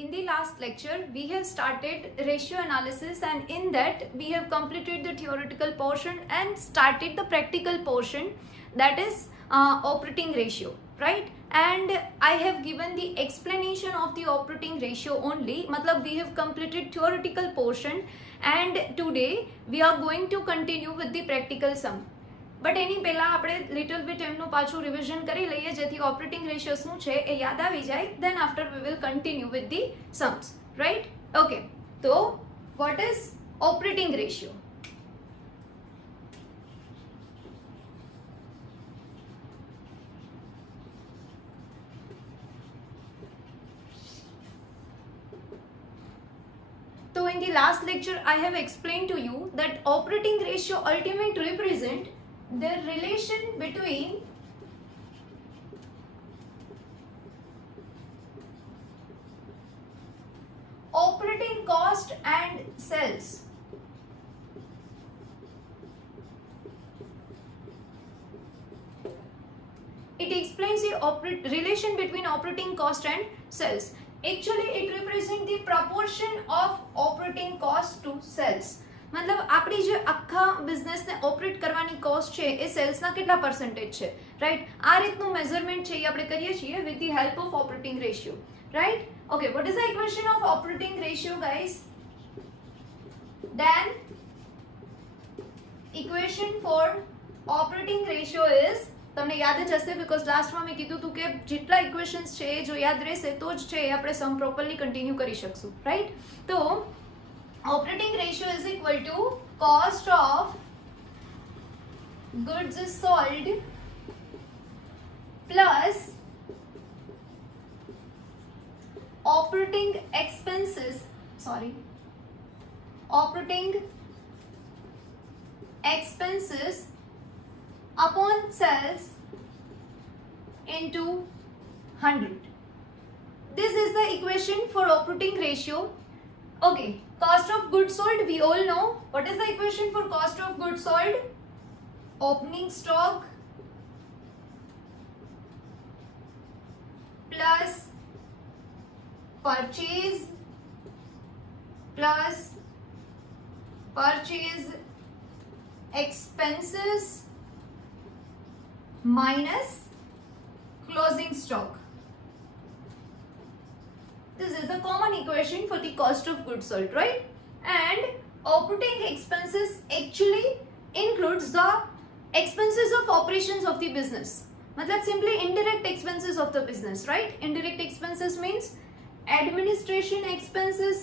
In the last lecture, we have started ratio analysis, and in that we have completed the theoretical portion and started the practical portion, that is operating ratio, right? And I have given the explanation of the operating ratio only. Matlab we have completed theoretical portion, and today we are going to continue with the practical sum. But એની પહેલાં આપણે little bit એમનું પાછું રિવિઝન કરી લઈએ જેથી operating ratio શું છે એ યાદ આવી જાય. Then after we will continue with the sums, right? Okay, તો what is operating ratio? So in the last lecture I have explained to you that operating ratio ultimately represent the relation between operating cost and sales. It explains the relation between operating cost and sales. Actually it represents the proportion of operating cost to sales. मतलब આપણી જે આખા બિઝનેસને ઓપરેટ કરવાની કોસ્ટ છે એ સેલ્સના કેટલા પર્સન્ટેજ છે, રાઈટ? આ રીતનું મેઝરમેન્ટ છે એ આપણે કરીએ છીએ with the help of operating ratio, right? Okay, what is the equation of operating ratio guys? Then equation for operating ratio is, તમને યાદ જ હશે બીકોઝ લાસ્ટમાં મેં કીધું હતું કે જેટલા ઇક્વેશન્સ છે એ જો યાદ રહેશે તો જ છે એ આપણે સમ પ્રોપરલી કન્ટિન્યુ કરી શકશું, રાઈટ? તો operating ratio is equal to cost of goods sold plus operating expenses upon sales into 100. This is the equation for operating ratio. Okay, cost of goods sold, we all know. What is the equation for cost of goods sold? Opening stock plus purchase expenses minus closing stock. This is the common equation for the cost of goods sold, right? And operating expenses actually includes the expenses of operations of the business. Matlab simply indirect expenses of the business, right? Indirect expenses means administration expenses,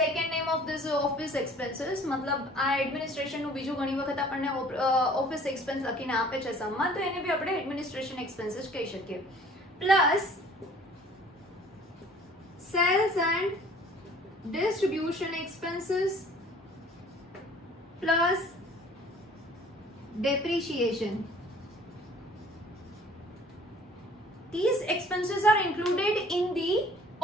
second name of this office expenses. मतलब આ એડમિનિસ્ટ્રેશન નું બીજું ઘણી વખત આપણને office expense લખીને આપે છે સમમાં, તો એને બી આપણે એડમિનિસ્ટ્રેશન એક્સપેન્સીસ કહી શકીએ. Plus cells and distribution expenses plus depreciation. These expenses are included in the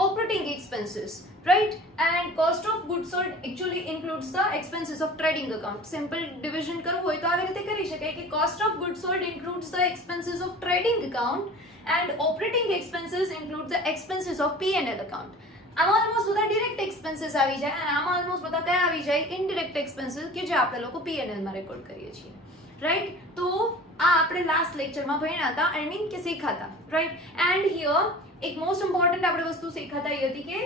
operating expenses, right? And cost of goods sold actually includes the expenses of trading account. Simple division કરવું હોય તો આવી રીતે કરી શકાય કે cost of goods sold includes the expenses of trading account and operating expenses include the expenses of P&L account. આમાં ઓલમોસ્ટ બધા ડિરેક્ટ એક્સપેન્સીસ આવી જાય અને આમાં ઓલમોસ્ટ બધા કયા આવી જાય? ઇનડિરેક્ટ એક્સપેન્સીસ કે જે આપણે લોકો P&L માં રેકોર્ડ કરીએ છીએ, રાઈટ? તો આ આપણે લાસ્ટ લેક્ચરમાં ભણ્યા હતા, આઈ મીન કે શીખાતા, રાઈટ? એન્ડ હિયર એક મોસ્ટ ઇમ્પોર્ટન્ટ આપણે વસ્તુ શીખાતા એ હતી કે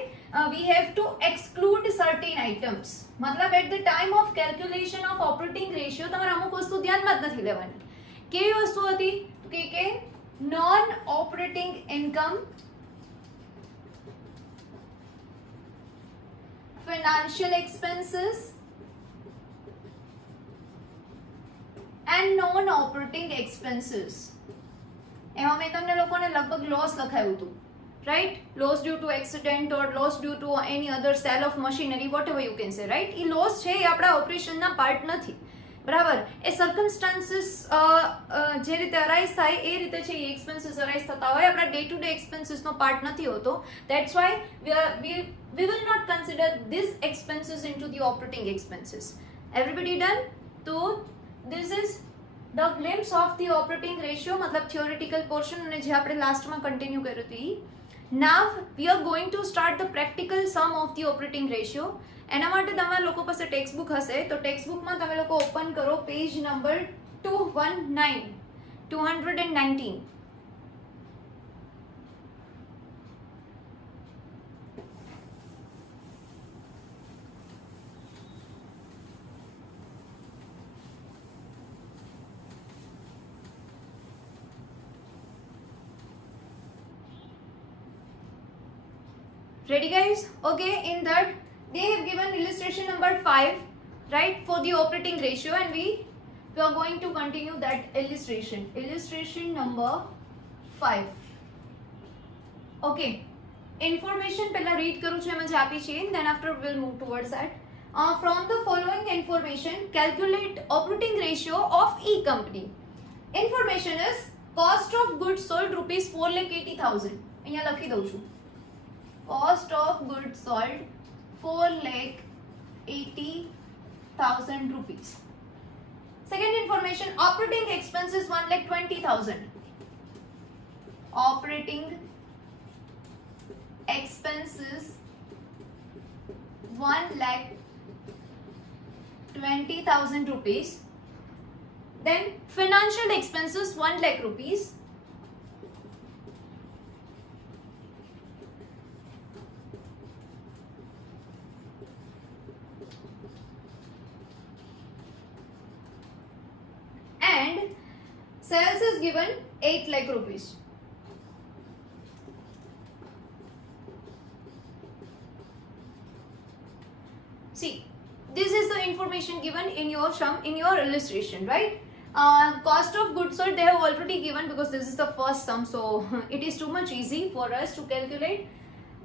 we have to exclude certain items. मतलब at the time of calculation of operating ratio તમારે અમુક વસ્તુ ધ્યાનમાં જ નથી લેવાની. કેવી વસ્તુ હતી કે non operating income, financial expenses and non operating expenses. એમાં મેં તમને લોકોને લગભગ લોસ લખાયું હતું, right? Loss due to accident or loss due to any other sale of machinery, whatever you can say, right? એ લોસ છે એ આપણા ઓપરેશનના પાર્ટ નથી, બરાબર? એ સર્કમસ્ટાન્સીસ જે રીતે અરાઇઝ થાય એ રીતે છે એ એક્સપેન્સીસ અરાઇઝ થતા હોય, આપણા ડે ટુ ડે એક્સપેન્સીસનો પાર્ટ નથી હોતો. That's why we will not consider these expenses into the operating expenses. Everybody done? So this is the glimpse of the operating ratio મતલબ થિયોરિટિકલ પોર્શન અને જે આપણે લાસ્ટમાં કન્ટિન્યુ કર્યું હતી. Now we are going to start the practical sum of the operating ratio. એના માટે તમારા લોકો પાસે ટેક્સ્ટ બુક હશે તો ટેક્સ્ટ બુકમાં તમે લોકો ઓપન કરો page number 219. Ready guys? Okay, in that they have given illustration number 5, right, for the operating ratio, and we are going to continue that illustration. Illustration number 5. Okay, information pehla read karu chu eમાં આપી છે, then after we will move towards that. From the following information, calculate operating ratio of E company. Information is cost of goods sold rupees 4,80,000. અહીંયા લખી દઉં છું. Cost of goods sold 4,80,000 rupees. Second information, operating expenses 1,20,000. Operating expenses 1,20,000 rupees. Then financial expenses 1 lakh rupees. And sales is given 8 lakh rupees. See, this is the information given in your sum, in your illustration, right? Cost of goods sold they have already given because this is the first sum, so it is too much easy for us to calculate.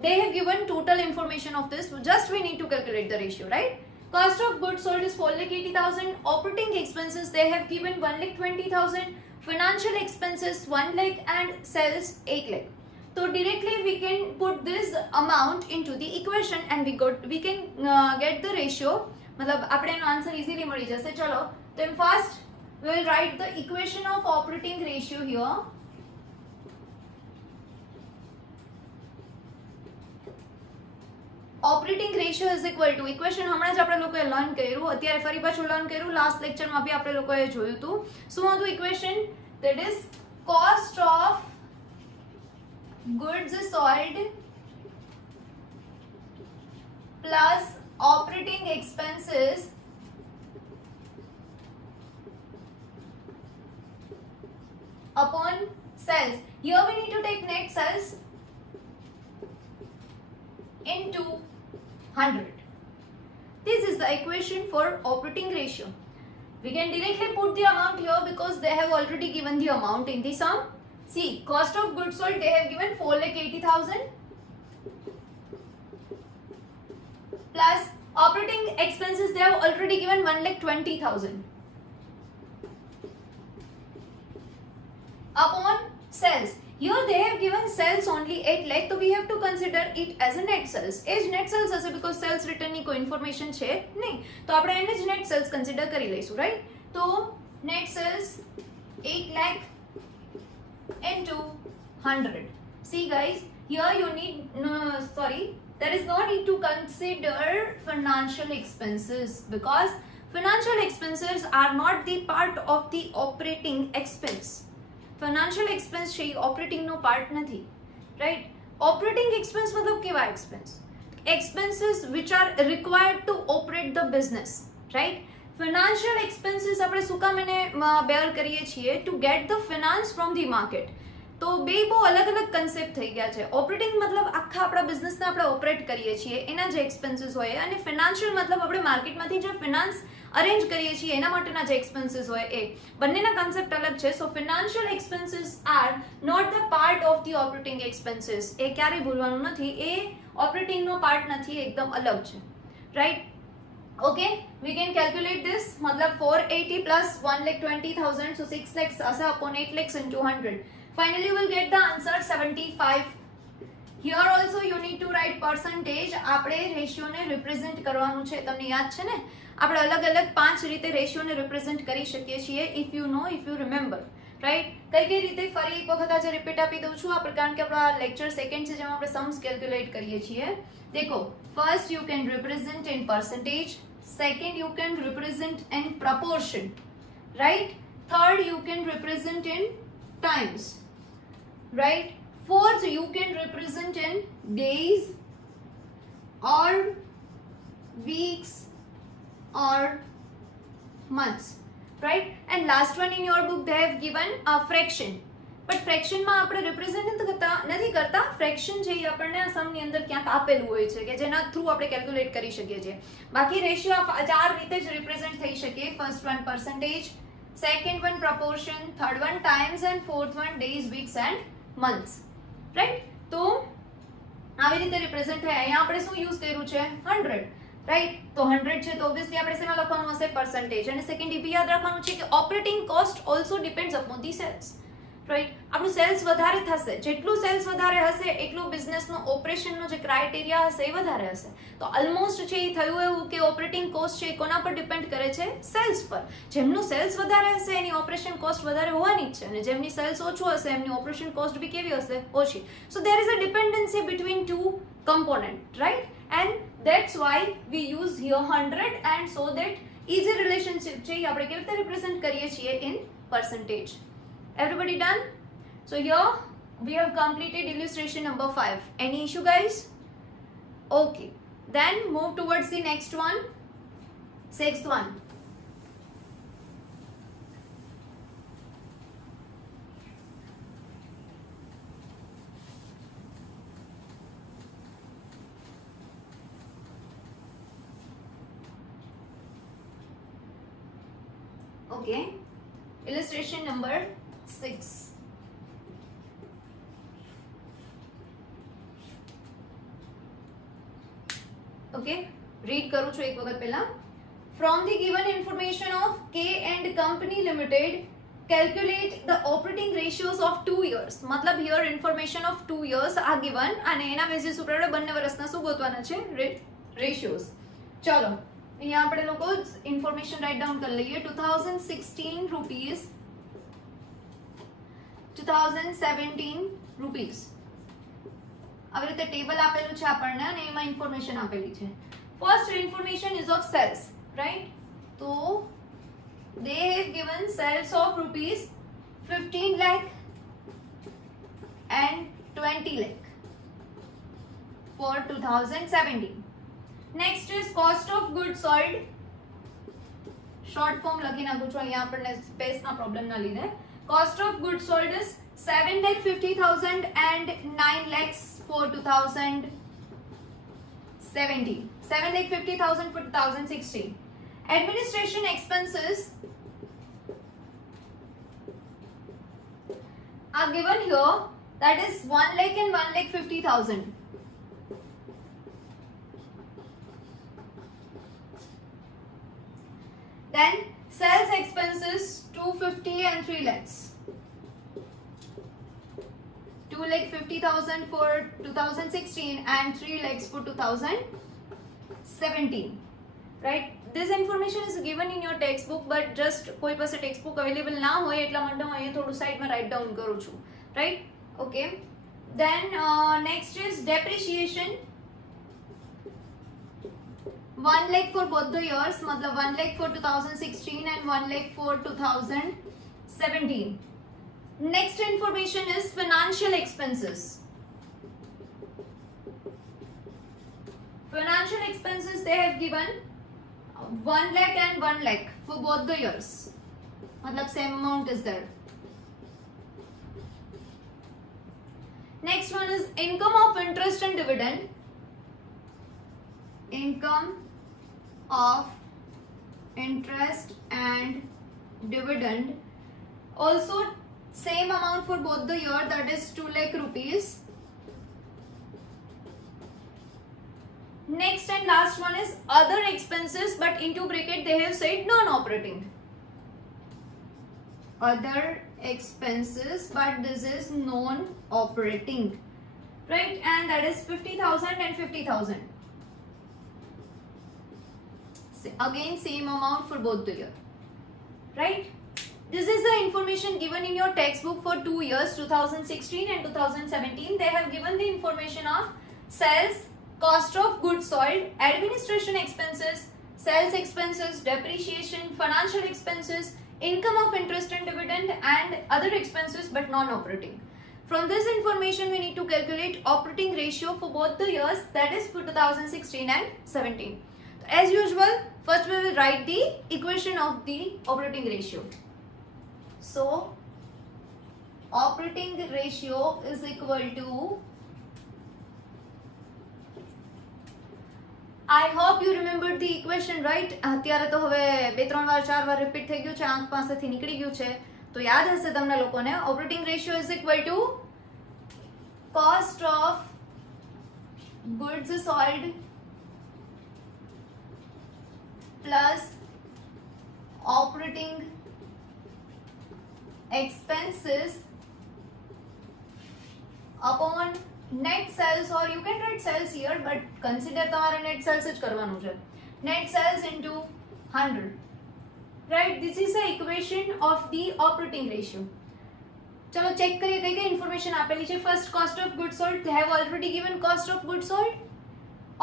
They have given total information of this, just we need to calculate the ratio, right? Cost of goods sold is 4,80,000. Operating expenses they have given 1,20,000. Financial expenses 1 lakh and sales 8 lakh. So directly we can put this amount into the equation and we can get the ratio. मतलब આપણે એનો answer easily મળી જશે. ચલો then first we will write the equation of operating ratio here. Operating ratio is equal to equation હમણાં જ આપણે લોકોએ લર્ન કર્યું, અત્યારે ફરી પાછું લર્ન કર્યું, લાસ્ટ લેક્ચરમાં બી આપણે લોકોએ જોયું હતું. શું હતું equation? That is cost of goods sold plus operating expenses upon sales. Here we need to take net sales into 100. This is the equation for operating ratio. We can directly put the amount here because they have already given the amount in the sum. See, cost of goods sold they have given 4,80,000 plus operating expenses they have already given 1,20,000 upon sales. Here they have given sales only 8 lakh, so we have to consider it as a net sales. As net sales હશે because sales return ની કોઈ information છે નહીં, તો આપણે એને જ net sales consider કરી લઈશું, right? તો net sales 8 lakh into 100. See guys, here you need there is no need to consider financial expenses because financial expenses are not the part of the operating expense. Financial expense છે ઓપરેટિંગ નો પાર્ટ નથી, right? Operating expense મતલબ કેવા expense? Expenses which are required to operate the business, right? Financial expenses આપણે શું કામ એને બેર કરીએ છીએ? to get the finance from the market. તો બે બહુ અલગ અલગ કન્સેપ્ટ થઈ ગયા છે. ઓપરેટિંગ મતલબ આખા આપણા બિઝનેસને આપણે ઓપરેટ કરીએ છીએ એના જે એક્સપેન્સીસ હોય, અને ફિનાન્શિયલ મતલબ આપણે માર્કેટમાંથી જે ફિનાન્સ અરેન્જ કરીએ છીએ એના માટેના જે એક્સપેન્સીસ હોય એ બંનેના કન્સેપ્ટ અલગ છે. So financial expenses are not the part of the operating expenses. એ ક્યારેય ભૂલવાનું નથી, એ ઓપરેટિંગનો પાર્ટ નથી, એકદમ અલગ છે, right? Okay, we can calculate this. मतलब 480 plus 1,20,000, so 6 lakhs upon 8 lakhs into 100. Finally, we will get the answer 75 here also you need to write percentage. આપણે રેશિયોને રિપ્રેઝેન્ટ કરવાનું છે. તમને યાદ છે ને, આપણે અલગ અલગ 5 રીતે રેશિયોને રિપ્રેઝેન્ટ કરી શકીએ છીએ. If you know, if you remember, right. કઈ રીતે ફરી એક વખત આજે રિપીટ આપી દઉં છું આપણે, કારણ કે આપણો આ લેક્ચર સેકન્ડ છે જેમાં આપણે सम्स કેલ્ક્યુલેટ કરીએ છીએ. देखो, first you can represent in percentage, second you can represent in proportion, right? Third you can represent in times, right? Fourth you can represent in days or weeks or months, right? And last one in your book they have given a fraction. But ફ્રેક્શનમાં આપણે represent નથી કરતા. ફ્રેક્શન છે એ આપણને આ સમની અંદર ક્યાંક આપેલું હોય છે કે જેના થ્રુ આપણે કેલ્ક્યુલેટ કરી શકીએ છીએ. બાકી રેશિયો 4 રીતે જ રિપ્રેઝેન્ટ થઈ શકે. First one percentage, second one proportion, third one times and fourth one days, weeks and months, right. તો આવી રીતે રિપ્રેઝેન્ટ થાય. અહીંયા આપણે શું યુઝ કર્યું છે? 100, રાઈટ. તો 100 છે તો ઓબ્વિયસલી આપણે શેમાં લખવાનું હશે? પર્સન્ટેજ. અને સેકન્ડ એ બી યાદ રાખવાનું છે કે operating cost also depends upon the sales, right. આપણું સેલ્સ વધારે થશે, જેટલું સેલ્સ વધારે હશે એટલું બિઝનેસનો ઓપરેશનનો જે ક્રાઇટેરિયા હશે એ વધારે હશે. તો ઓલમોસ્ટ છે એ થયું એવું કે ઓપરેટિંગ કોસ્ટ છે એ કોના પર ડિપેન્ડ કરે છે? સેલ્સ પર. જેમનું સેલ્સ વધારે હશે એની ઓપરેશન કોસ્ટ વધારે હોવાની જ છે, અને જેમની સેલ્સ ઓછું હશે એમની ઓપરેશન કોસ્ટ બી કેવી હશે? ઓછી. So there is a dependency between two component, right? And that's why we use here 100, and so that easy relationship છે એ આપણે કેવી રીતે રિપ્રેઝેન્ટ કરીએ છીએ in percentage. Everybody done? So here we have completed illustration number 5. Any issue, guys? Okay. Then move towards the next one. Sixth one. Okay. Illustration number 6. Okay, read કરું છું એક વખત પહેલા. From the given information of K and Company Limited, calculate the operating ratios of 2 years. मतलब here information of 2 years are given અને એના બેસિસ ઉપર આપણે બંને વર્ષના શું ગોતવાના છે? રેશિયોઝ. ચલો અહીંયા આપણે લોકો ઇન્ફોર્મેશન રાઇટ ડાઉન કરી લઈએ. 2016 રૂપીસ, 2017 રૂપીસ. આવી રીતે ટેબલ આપેલું છે આપણને અને એમાં ઇન્ફોર્મેશન આપેલી છે. First information is of sales, right. તો they have given sales of rupees 15 lakh and 20 lakh for 2017. Next is cost of goods sold. Short form લખી નાખું છું અહીંયા આપણને સ્પેસના પ્રોબ્લેમના લીધે. Cost of goods sold is 7,50,000 and 9 lakhs for 2017. 7,50,000 for 2016. Administration expenses are given here, that is 1 lakh and 1,50,000. Then sales expenses 250 and 3 lakhs. 2,50,000 for 2016 and 3 lakhs for 2017. Right? This information is given in your textbook, but just કોઈ પાસે textbook available ના હોય એટલા માટે હું અહીંયા થોડું સાઈડમાં રાઇટ ડાઉન કરું છું. Right? Okay. Then next is depreciation. 1 lakh for both the years, मतलब 1 lakh for 2016 and 1 lakh for 2017. Next information is financial expenses. Financial expenses they have given 1 lakh and 1 lakh for both the years. मतलब same amount is there. Next one is income of interest and dividend. Income of interest and dividend. Also same amount for both the year, that is 2 lakh rupees. Next and last one is other expenses, but into bracket they have said non-operating. Other expenses, but this is non-operating. right? And that is 50,000 and 50,000. Again, same amount for both the year, right? This is the information given in your textbook for 2 years, 2016 and 2017. They have given the information of sales, cost of goods sold, administration expenses, sales expenses, depreciation, financial expenses, income of interest and dividend, and other expenses but non-operating. From this information, we need to calculate operating ratio for both the years, that is for 2016 and 17. As usual, first we will write the equation of the operating ratio. So, operating ratio is equal to, I hope you remembered the equation, right? અત્યારે તો હવે 2-3 વાર 4 વાર રિપીટ થઈ ગયું છે, આંખ પાસેથી નીકળી ગયું છે, તો યાદ હશે તમને લોકોને. Operating ratio is equal to cost of goods sold plus operating expenses upon net sales, or you can write sales here but consider તમારે net sales જ કરવાનું છે. Net sales into 100, right? This is the equation of the operating ratio. ચલો ચેક કરીએ કઈ કઈ ઇન્ફોર્મેશન આપેલી છે. First cost of good sold, they have already given cost of good sold.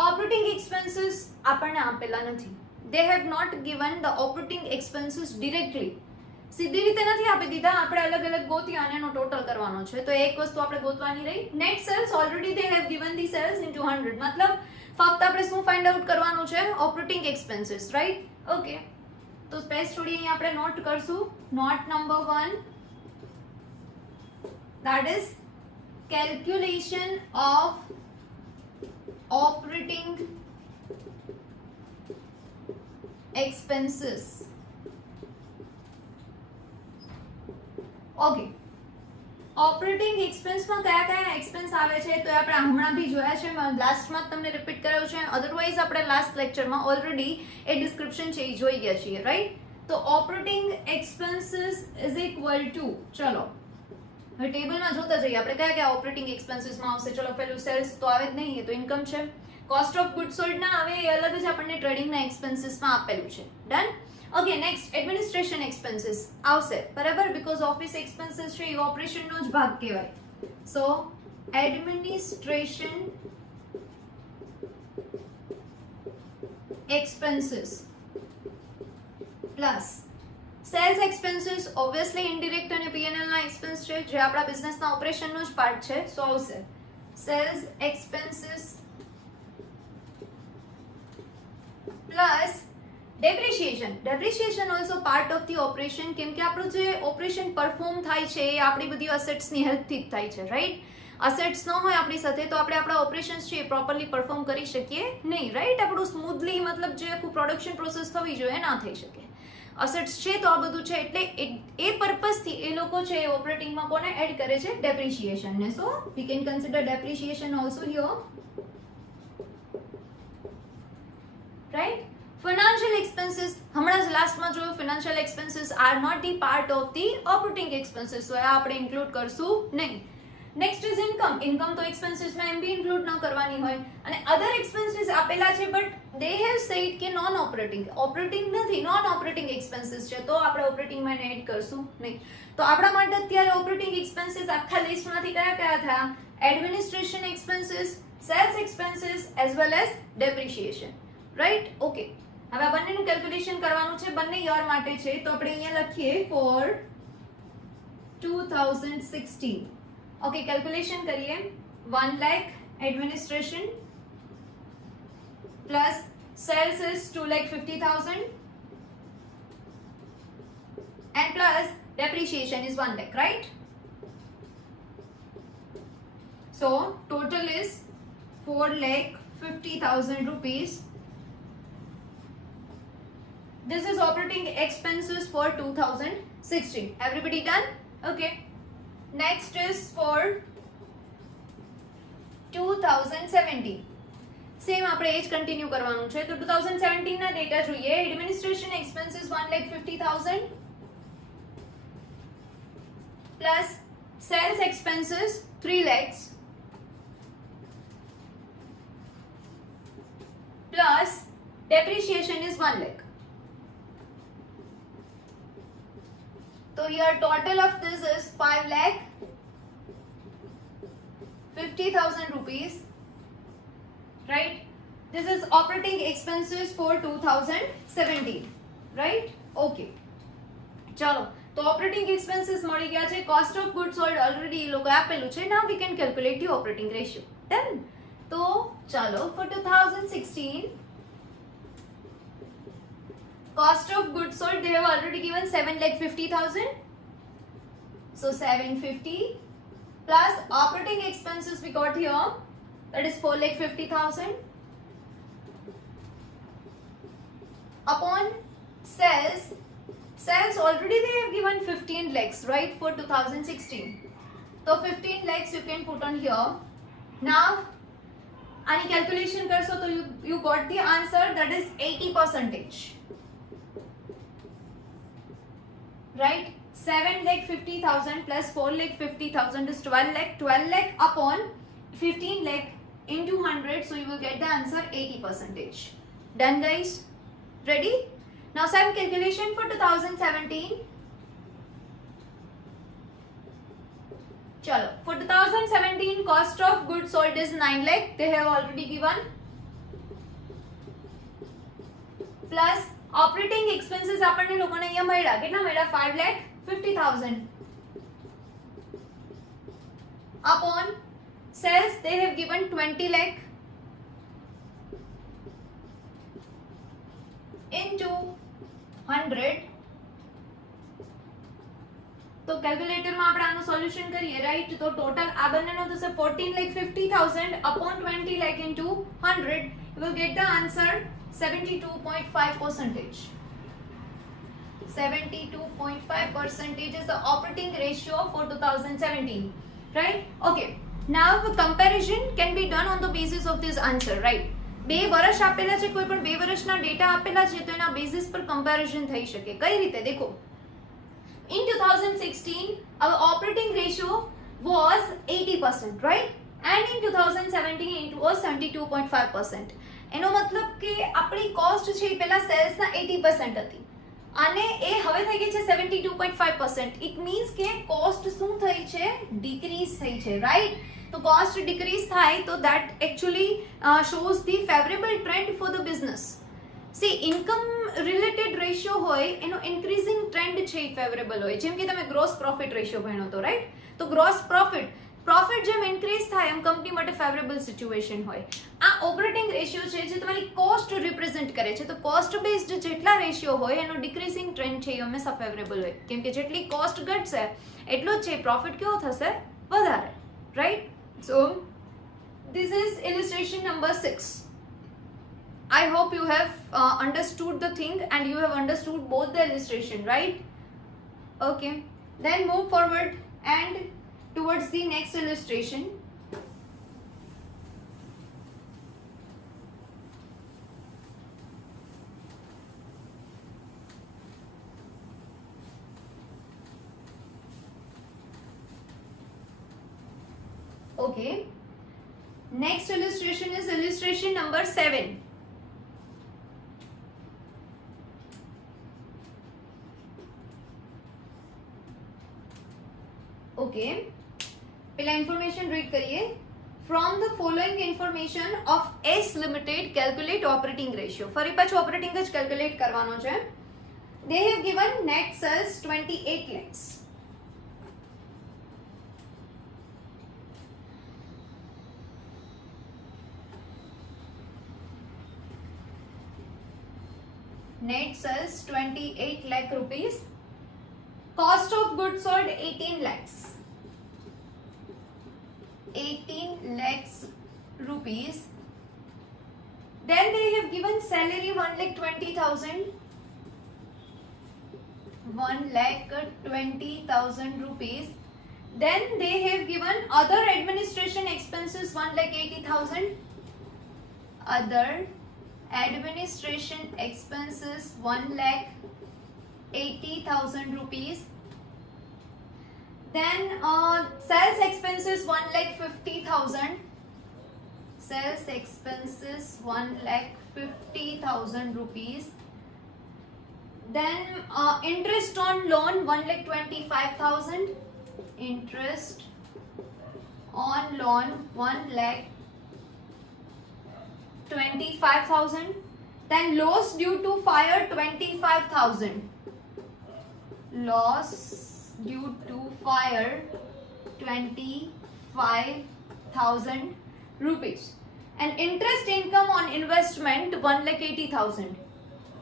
Operating expenses આપણને આપેલા નથી. They have not given the operating expenses directly. સીધી રીતે નથી આપી દીધા, આપણે અલગ અલગ ગોતી અને એનો ટોટલ કરવાનો છે, તો એક વસ્તુ આપણે ગોતવાની રહી. Net sales already they have given the sales into 100, મતલબ ફક્ત આપણે શું ફાઇન્ડ આઉટ કરવાનું છે? Operating expenses, right? ઓકે, તો સ્પેસ થોડી અહીં આપણે નોટ કરશું. Note number 1, that is calculation of operating expenses. Okay, operating એક્સપેન્સમાં કયા કયા એક્સપેન્સ આવે છે તો આપણે હમણાં બી જોયા છે, લાસ્ટમાં તમને રિપીટ કરાવ્યું છે. અધરવાઇઝ આપણે લાસ્ટ લેક્ચરમાં ઓલરેડી એ ડિસ્ક્રિપ્શન છે એ જોઈ ગયા છીએ, રાઈટ? તો operating expenses is equal to, ચલો હવે ટેબલમાં જોતા જઈએ આપણે કયા કયા ઓપરેટિંગ એક્સપેન્સીસમાં આવશે. ચલો પેલું સેલ્સ તો આવે જ નહીં, એ તો ઇન્કમ છે. કોસ્ટ ઓફ ગુડ સોલ્ડ ના આવે, એ અલગ જ આપણને ટ્રેડિંગના એક્સપેન્સીસમાં આપેલું છે. Done? Okay, next administration expenses આવશે, બરાબર? બીકોઝ ઓફિસ એક્સપેન્સીસ છે એ ઓપરેશનનો જ ભાગ કહેવાય. So administration expenses plus sales expenses, obviously indirect અને પીએનએલ ના એક્સપેન્સ છે જે આપણા બિઝનેસના ઓપરેશનનો જ પાર્ટ છે, સો આવશે sales expenses plus depreciation. Depreciation also part of the operation, કેમ કે આપણું જે ઓપરેશન પરફોર્મ થાય છે એ આપણી બધી અસેટ્સની હેલ્પથી જ થાય છે, રાઈટ? અસેટ્સ ન હોય આપણી સાથે તો આપણે આપણા ઓપરેશન્સ છે એ પ્રોપરલી પરફોર્મ કરી શકીએ નહીં, રાઈટ? આપણું સ્મૂથલી, મતલબ જે આખું પ્રોડક્શન પ્રોસેસ થવી જોઈએ ના થઈ શકે. અસેટ્સ છે તો આ બધું છે, એટલે એ પર્પઝથી એ લોકો છે એ ઓપરેટિંગમાં કોને એડ કરે છે? ડેપ્રિસિએશનને. So we can consider depreciation also here, right? Financial expenses, હમણાં જ લાસ્ટમાં જોયું, financial expenses are not the part of the operating expenses, so આ આપણે ઇન્ક્લુડ કરશું નહીં. Next is income. ઇન્કમ તો એક્સપેન્સીસમાં એમ બી ઇન્ક્લુડ ન કરવાની હોય. અને અધર એક્સપેન્સીસ આપેલા છે બટ દે હેવ સેડ કે નોન ઓપરેટિંગ, ઓપરેટિંગ નથી, નોન ઓપરેટિંગ એક્સપેન્સીસ છે, તો આપણે ઓપરેટિંગમાં એને એડ કરશું નહીં. તો આપણા માટે અત્યારે ઓપરેટિંગ એક્સપેન્સીસ આખા લિસ્ટમાંથી કયા કયા થયા? Administration expenses, sales expenses as well as depreciation, right? Okay, હવે આ બંનેનું કેલ્ક્યુલેશન કરવાનું છે, બંને યર માટે છે, તો આપણે અહીંયા લખીએ ફોર 2016. ઓકે, કેલ્ક્યુલેશન કરીએ. 1 lakh administration plus sales is 2,50,000 and plus depreciation is 1 lakh, right? So total is 4,50,000 rupees. This is operating expenses for 2016. Everybody done? Okay. Next is for 2017. સેમ આપણે એ જ કન્ટિન્યુ કરવાનું છે. તો 2017 ના ડેટા જોઈએ. Administration expenses 1,50,000 plus sales expenses 3 lakhs plus depreciation is 1 lakh. So here total of this is 5 lakh 50,000 rupees, right? This is operating expenses for 2017, right? Okay. ચલો તો operating expenses મળી ગયા છે, cost of good sold already એ લોકો આપેલું છે. Now we can calculate the operating ratio. Done. તો ચાલો for 2016 cost of goods sold they have already given 7,50,000. So 750 plus operating expenses we got here, that is 4,50,000 upon sales. Sales already they have given 15 lakhs, right, for 2016. So 15 lakhs you can put on here. Now any calculation करसो तो you got the answer, that is 80%, right? 7,50,000 plus 4,50,000 is 12 lakh. 12 lakh upon 15 lakh into 100, so you will get the answer 80%. Done, guys? Ready? Now some calculation for 2017. Chalo. For 2017 cost of goods sold is 9 lakh. They have already given. Plus operating expenses આપણને લોકોને અહીંયા મળ્યા. કેટલા મળ્યા? 5,50,000 upon sales they have given 20 lakh into 100. તો કેલ્ક્યુલેટર માં આપણે આનું સોલ્યુશન કરીએ, રાઈટ? તો ટોટલ આ બંનેનો થશે 14,50,000 upon 20 lakh into 100. You will get the answer 72.5%. 72.5% is the operating ratio for 2017, right? Okay. Now the comparison can be done on the basis of this answer, right? બે વર્ષ આપેલા છે, કોઈ પણ બે વર્ષના ડેટા આપેલા છે તો એના બેસિસ પર કમ્પેરિઝન થઈ શકે. કઈ રીતે? દેખો, in 2016 our operating ratio was 80%, right? And in 2017 it was 72.5%. એનો મતલબ કે આપણી કોસ્ટ છે એ પહેલા સેલ્સના 80% હતી અને એ હવે થઈ ગઈ છે 72.5%. ઇટ મીન્સ કે કોસ્ટ શું થઈ છે? ડિક્રીઝ થઈ છે, રાઈટ? તો કોસ્ટ ડિક્રીઝ થાય તો that actually shows the favourable trend for the business. C income related ratio હોય એનો ઇન્ક્રીઝિંગ ટ્રેન્ડ છે એ ફેવરેબલ હોય. જેમ કે તમે ગ્રોસ પ્રોફિટ રેશિયો ભણ્યો તો, રાઈટ? તો ગ્રોસ પ્રોફિટ જેમ ઇન્ક્રીઝ થાય એમ કંપની માટે ફેવરેબલ સિચ્યુએશન હોય. આ ઓપરેટિંગ રેશિયો છે જે તમારી કોસ્ટ રિપ્રેઝેન્ટ કરે છે. તો કોસ્ટ બેઝડ જેટલા રેશિયો હોય એનો ડિક્રીઝિંગ ટ્રેન્ડ છે એ હંમેશા ફેવરેબલ હોય. કેમ કે જેટલી કોસ્ટ ઘટશે એટલો જ છે પ્રોફિટ કેવો થશે? વધારે, right? So this is illustration number 6. I hope you have understood the thing and you have understood both the illustration, right? Okay, then move forward and towards the next illustration. Okay, next illustration is illustration number 7. Okay, પહેલા information read કરીએ. From the following information of S Limited calculate operating ratio. ફરી પાછું operating જ calculate કરવાનો છે. They have given net sales 28 lakhs. Net sales 28 lakh rupees. Cost of goods sold 18 lakhs. 18 lakhs rupees. Then they have given salary 1,20,000. 1,20,000 rupees. Then they have given other administration expenses 1,80,000. Other administration expenses 1,80,000 rupees. Then sales expenses 1,50,000. Sales expenses 1,50,000. 50,000 rupees. Then interest on loan 1,25,000. Interest on loan 1,25,000. Then loss due to fire 25,000. Loss due to fire 25,000 rupees. And interest income on investment 1,80,000.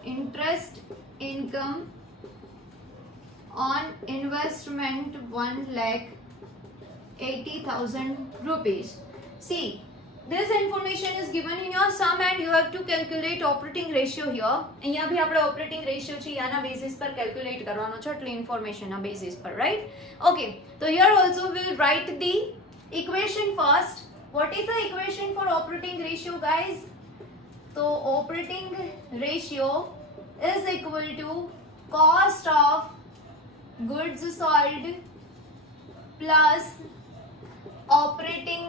Interest income on investment 1,80,000 rupees. See, this information is given in your sum and you have to calculate operating ratio here. અહીંયા ભી આપણે operating ratio છે આના basis પર calculate કરવાનો છે એટલે information ના basis પર, right? Okay, so here also we'll write the equation first. What is the equation for operating ratio, guys? So operating ratio is equal to cost of goods sold plus operating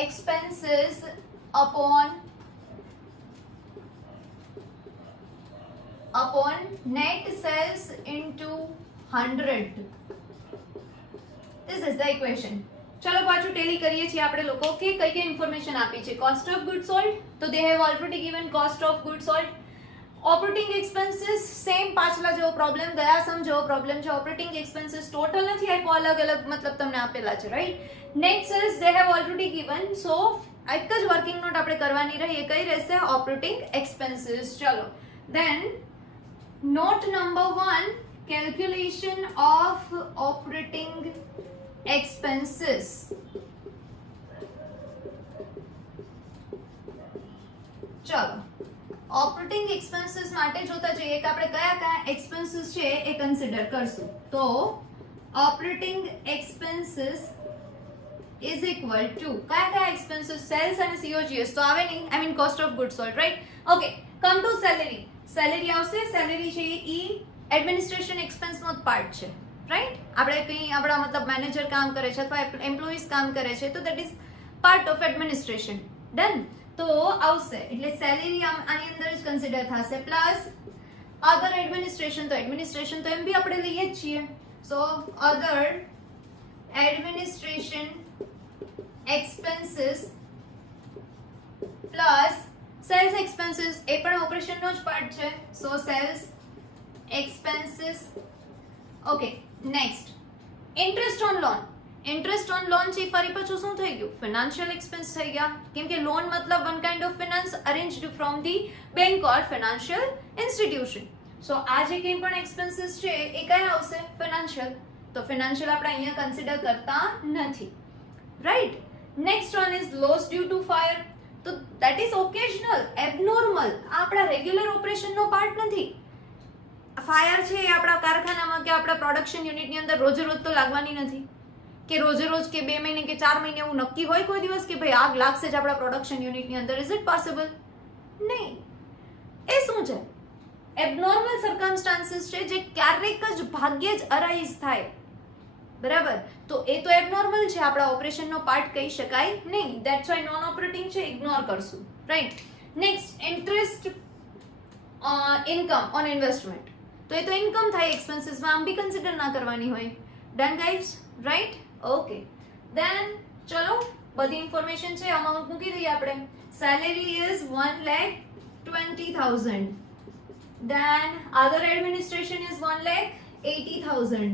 expenses upon net sales into 100. This is the equation. ચલો પાછું ટેલી કરીએ છીએ આપણે લોકો કે કઈ કઈ ઇન્ફોર્મેશન આપી છે. કોસ્ટ ઓફ ગુડ સોલ્ડ, તો they have already given cost of good sold. Operating expenses same પાછલા જેવો પ્રોબ્લેમ, ગયા સમ જેવો પ્રોબ્લેમ છે. ઓપરેટિંગ એક્સપેન્સીસ ટોટલ નથી આપ્યો, અલગ અલગ મતલબ તમને આપેલા છે, right? Net sales they have already given, so એક જ વર્કિંગ નોટ આપણે કરવાની રહી, એ કઈ રહેશે? Operating expenses. ચલો then note number 1, calculation of operating expenses. ચલો ઓપરેટિંગ એક્સપેન્સીસ માટે જોતા જઈએ કે આપણે કયા કયા એક્સપેન્સીસ છે એ કન્સિડર કરશું. તો operating expenses is equal to કયા કયા એક્સપેન્સીસ? સેલ્સ અને COGS તો આવે નહીં, I mean cost of good sold, right? Okay, come to salary. Salary આવશે. સેલેરી છે એ એડમિનિસ્ટ્રેશન એક્સપેન્સ નો જ પાર્ટ છે, રાઈટ? આપણે કંઈ આપણા મતલબ મેનેજર કામ કરે છે અથવા એમ્પ્લોઈઝ કામ કરે છે તો that is part of administration. Done. તો આવશે એટલે સેલેરી આની અંદર જ કન્સિડર થશે, પ્લસ અધર એડમિનિસ્ટ્રેશન. તો એડમિનિસ્ટ્રેશન તો એમ બી આપણે લઈએ જ છીએ, so other administration expenses plus sales expenses, એ પણ ઓપરેશનનો જ પાર્ટ છે, so sales expenses. Okay, next interest on loan. Interest on loan છે ફરી પાછું શું થઈ ગયું? ફિનાન્શિયલ એક્સપેન્સ થઈ ગયા, કેમ કે લોન મતલબ one kind of finance arranged from the bank or financial institution. સો આ જે કંઈ પણ એક્સપેન્સીસ છે એ કયા આવશે? ફિનાન્શિયલ. તો ફિનાન્શિયલ આપણે અહીંયા કન્સિડર કરતા નથી, right? Next one is loss due to fire. તો દેટ ઇઝ ઓકેશનલ, એબનોર્મલ, આપણા રેગ્યુલર ઓપરેશનનો પાર્ટ નથી. ફાયર છે એ આપણા કારખાનામાં કે આપણા પ્રોડક્શન યુનિટની અંદર રોજે રોજ તો લાગવાની નથી, કે રોજે રોજ કે 2 મહિને કે 4 મહિને એવું નક્કી હોય કોઈ દિવસ કે ભાઈ આગ લાગશે જ આપણા પ્રોડક્શન યુનિટની અંદર? Is it possible? નહીં. એ શું છે? એબનોર્મલ સર્કમસ્ટાન્સીસ છે જે ક્યારેક જ ભાગ્યે જ અરાઇઝ થાય, બરાબર? તો એ તો એબનોર્મલ છે, આપણા ઓપરેશનનો પાર્ટ કહી શકાય નહીં. દેટ્સ વાય નોન ઓપરેટિંગ છે, ઇગ્નોર કરશું, right? Next interest income on investment. તો એ તો ઇન્કમ થાય એક્સપેન્સીસમાં, આમ બી કન્સિડર ના કરવાની હોય. Done guys, right? ઓકે, દેન ચલો બધી ઇન્ફોર્મેશન છે, અમાઉન્ટ મૂકી દઈએ આપણે. Salary is 1,20,000. Then other administration is 1,80,000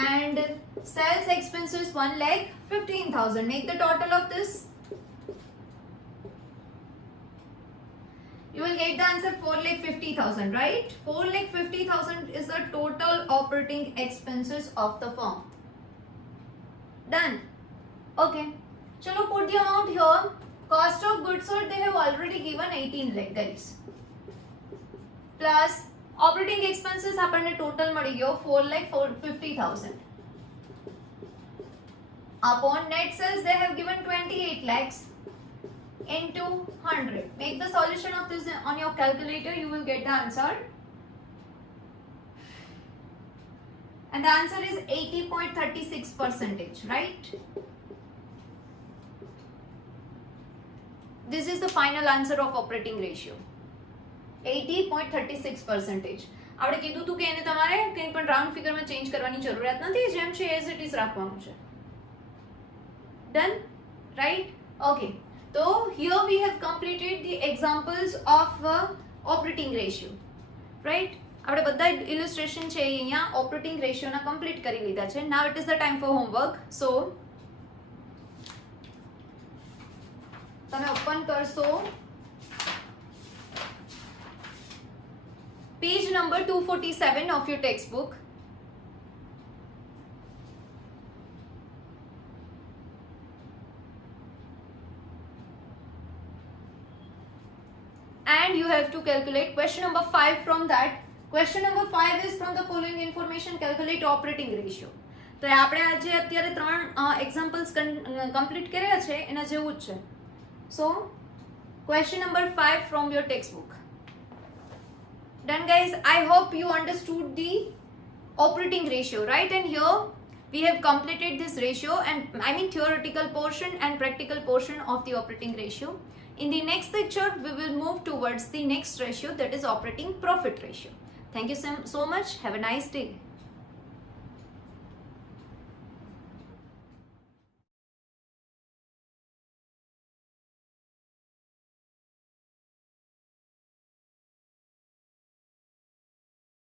and sales expenses 1,15,000. Make the total of this. You will get the answer 4,50,000, right? 4,50,000 is the total operating expenses of the firm. Done. Okay. Chalo, put the amount here. Cost of goods sold they have already given 18 lakh, guys. Plus operating expenses આપણને total મળી ગયો 4,50,000. Upon net sales they have given 28 lakhs into 100. Make the solution of this on your calculator, you will get the answer. And the answer is 80.36%, right? This is the final answer of operating ratio. 80.36%. આપણે કીધું હતું કે એને તમારે કંઈ પણ રાઉન્ડ ફિગરમાં ચેન્જ કરવાની જરૂરિયાત નથી, જેમ છે એઝ ઇટ ઇઝ રાખવાનું છે. Done, right? ઓકે, તો here we have completed the examples of operating ratio, right? આપણે બધા ઇલિસ્ટ્રેશન છે એ અહીંયા ઓપરેટિંગ રેશિયોના કમ્પ્લીટ કરી લીધા છે. Now it is the time for homework. So તમે ઓપન કરશો page number 247 of your textbook. And you have to calculate question number 5 from that. Question number 5 is from the following information calculate operating ratio. તો આપણે આજે અત્યારે 3 examples complete કર્યા છે એના જેવું જ છે. So question number 5 from your textbook. Done guys, I hope you understood the operating ratio, right? And here we have completed this ratio, and I mean theoretical portion and practical portion of the operating ratio. In the next lecture we will move towards the next ratio, that is operating profit ratio. Thank you so much. Have a nice day.